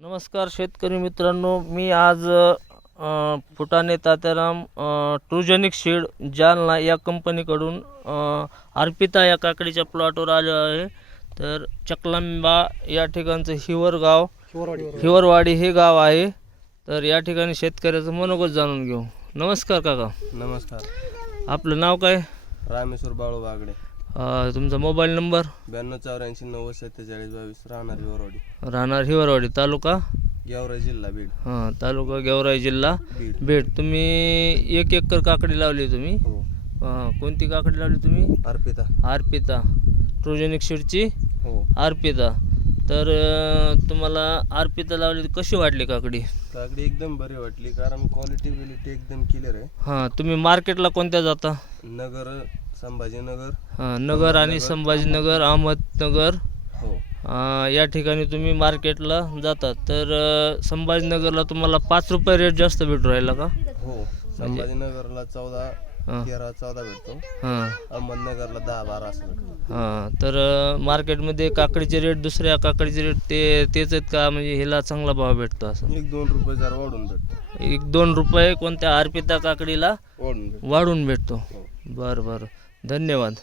नमस्कार शेतकरी मित्रांनो, मी आज फुटाणे तात्याराम ट्रुजेनिक सीड जालना या कंपनीकडून अर्पिता या काकडीच्या प्लॉटवर आलो आहे. तर चकलांबा या ठिकाणचं हिवरवाडी हे गाव आहे. तर या ठिकाणी शेतकऱ्याचं मनोगत जाणून घेऊ. नमस्कार काका. नमस्कार. आपलं नाव काय? रामेश्वर बाळू बागडे. तुमचा मोबाईल नंबर? 9284904722. राहणार हिवरवाडी, तालुका गेवराई, जिल्हा बीड. तालुका गेवराई, जिल्हा बीड. तुम्ही 1 एकर काकडी लावली तुम्ही? हो. कोणती काकडी लावली तुम्ही? अर्पिता ट्रुजेनिक सीडची. हो. अर्पिता. तर तुम्हाला अर्पिता लावली कशी वाटली काकडी? काकडी एकदम बरी वाटली, कारण क्वालिटी एकदम क्लिअर आहे. तुम्ही मार्केटला कोणत्या जाता? नगर, संभाजीनगर. नगर आणि संभाजीनगर, अहमदनगर. हो. या ठिकाणी तुम्ही मार्केटला जातात. तर संभाजीनगरला तुम्हाला 5 रुपये रेट जास्त भेटू राहिला का? हो. संभाजीनगरला 13-14 भेटतो. अहमदनगरला 10-12 असं भेटतो. तर मार्केटमध्ये काकडीचे रेट, दुसऱ्या काकडीचे रेट तेच आहेत का? म्हणजे ह्याला चांगला भाव भेटतो असं? 1-2 रुपये जर वाढून भेटतो. 1-2 रुपये कोणत्या अर्पिता काकडीला वाढून भेटतो. वाढून भेटतो? हो. बरं. धन्यवाद.